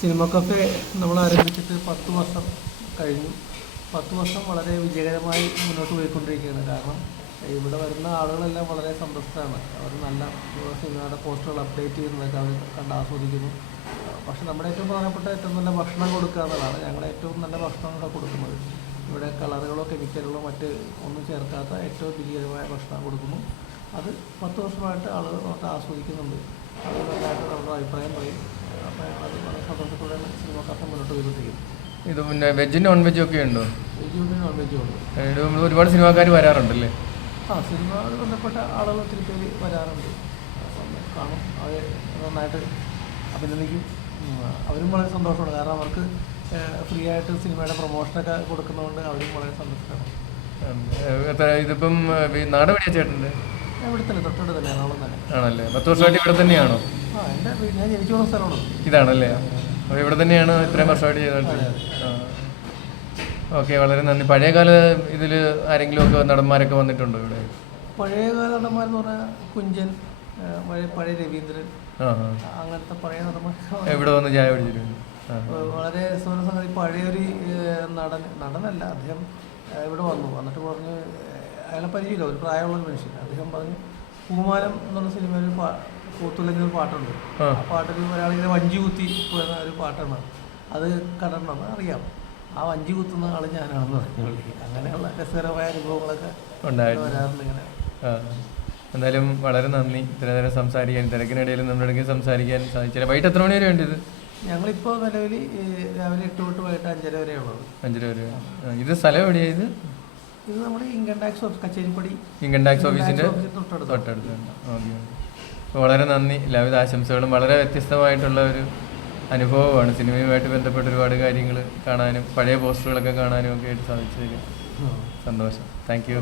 Cinema cafe നമ്മൾ ആരംഭിച്ചിട്ട് 10 വർഷം കഴിഞ്ഞു. 10 വർഷം വളരെ വിജയകരമായി മുന്നോട്ട് പോയിക്കൊണ്ടിരിക്കുകയാണ്. കാരണം ഇവിടെ വരുന്ന ആളുകളെല്ലാം വളരെ സന്തുഷ്ടരാണ്. അവർ നല്ല സിനിമയുടെ പോസ്റ്ററുകൾ അപ്ഡേറ്റ് ചെയ്യുന്നതൊക്കെ അവർ കണ്ട് ആസ്വദിക്കുന്നു. പക്ഷേ നമ്മുടെ ഏറ്റവും പ്രധാനപ്പെട്ട ഏറ്റവും നല്ല ഭക്ഷണം കൊടുക്കുക എന്നുള്ളതാണ്. ഞങ്ങളുടെ ഏറ്റവും നല്ല ഭക്ഷണം ഇവിടെ കൊടുക്കുന്നത്. ഇവിടെ കളറുകളോ കെമിക്കലുകളോ മറ്റ് ഒന്നും ചേർക്കാത്ത ഏറ്റവും രുചികരമായ ഭക്ഷണം കൊടുക്കുന്നു. അത് 10 വർഷമായിട്ട് ആളുകൾ വളരെ ആസ്വദിക്കുന്നുണ്ട്. അത് നല്ലതായിട്ട് നമ്മുടെ അഭിപ്രായം പറയും. അപ്പോൾ അത് വളരെ സന്തോഷത്തോടെയാണ് സിനിമ കഫേ മുന്നോട്ട് പോയിക്കൊണ്ടിരിക്കുന്നത്. ഇത് പിന്നെ വെജും നോൺ വെജും ഒക്കെ ഉണ്ടോ? വെജും ഉണ്ട്, നോൺ വെജും ഉണ്ട്. ഒരുപാട് സിനിമാക്കാർ വരാറുണ്ടല്ലേ? സിനിമയോട് ബന്ധപ്പെട്ട ആളുകൾ ഒത്തിരി പേര് വരാറുണ്ട്. കാണും, അവർ നന്നായിട്ട് അഭിനന്ദിക്കും. അവരും വളരെ സന്തോഷമാണ്. കാരണം അവർക്ക് ഫ്രീ ആയിട്ട് സിനിമയുടെ പ്രൊമോഷനൊക്കെ കൊടുക്കുന്നതുകൊണ്ട് അവരും വളരെ സന്തോഷമാണ്. ഇതിപ്പം നാട് എവിടെയാ ചേട്ടൻ്റെ? ഇവിടെ തന്നെ തൊട്ടടുത്ത് തന്നെ എറണാകുളം തന്നെ. ആണല്ലേ? 10 വർഷമായിട്ട് ഇവിടെ തന്നെയാണോ? എൻ്റെ ഞാൻ ജനിച്ചു പോകുന്ന സ്ഥലമാണ് ഇതാണല്ലേ? അപ്പോൾ ഇവിടെ തന്നെയാണ് ഇത്രയും വർഷമായിട്ട് ചെയ്തോണ്ടിരിക്കുന്നത്. ഓക്കെ, വളരെ നന്ദി. പഴയകാല ഇതിൽ ആരെങ്കിലും ഒക്കെ നടന്മാരൊക്കെ വന്നിട്ടുണ്ടോ ഇവിടെ? പഴയകാല നടന്മാരെന്ന് പറഞ്ഞാൽ കുഞ്ചൻ, പഴയ രവീന്ദ്രൻ, അങ്ങനത്തെ പഴയ നടന്മാർ ഇവിടെ വന്ന് ചായ പിടിച്ചിട്ടുണ്ട്. വളരെ സുന്ദരസംഗതി. പഴയൊരു നടനല്ല, അദ്ദേഹം ഇവിടെ വന്നിട്ട് പറഞ്ഞ് അയാളെ പരിചയമില്ല, ഒരു പ്രായമുള്ള മനുഷ്യൻ. അദ്ദേഹം പറഞ്ഞ് പൂമാലം എന്നുള്ള സിനിമയിൽ കൂത്തുള്ളൊരു പാട്ടുണ്ട്. ആ പാട്ടിൽ ഒരാളിങ്ങനെ വഞ്ചി കുത്തി പോയ ഒരു പാട്ടാണ്. അത് കണ്ടിട്ടുണ്ടോ? അറിയാം. ആ വഞ്ചി കുത്തുന്ന ആൾ ഞാനാണെന്ന് പറഞ്ഞു. അങ്ങനെയുള്ള രസകരമായ അനുഭവങ്ങളൊക്കെ വരാറുണ്ട് ഇങ്ങനെ. എന്തായാലും വളരെ നന്ദി. ഇത്ര നേരം സംസാരിക്കാൻ, തിരക്കിനിടയിൽ നമ്മുടെ ഇടയ്ക്ക് സംസാരിക്കാൻ സാധിച്ചില്ല. വൈകിട്ട് എത്ര മണി വരെ വേണ്ടത്? ഞങ്ങളിപ്പോൾ നിലവിൽ രാവിലെ 8 തൊട്ട് വൈകിട്ട് 5:30 വരെയുള്ളത്. 5:30 വരെ. ഇത് സ്ഥലം എവിടെയാണ്? ഇത് നമ്മുടെ income tax office, Kacheripady income tax ഓഫീസിൻ്റെ തൊട്ടടുത്ത്. ഓക്കെ, വളരെ നന്ദി. എല്ലാവിധ ആശംസകളും. വളരെ വ്യത്യസ്തമായിട്ടുള്ള ഒരു അനുഭവമാണ്. സിനിമയുമായിട്ട് ബന്ധപ്പെട്ട ഒരുപാട് കാര്യങ്ങൾ കാണാനും പഴയ പോസ്റ്ററുകളൊക്കെ കാണാനും ഒക്കെ ആയിട്ട് സാധിച്ചതിൽ സന്തോഷം. Thank you.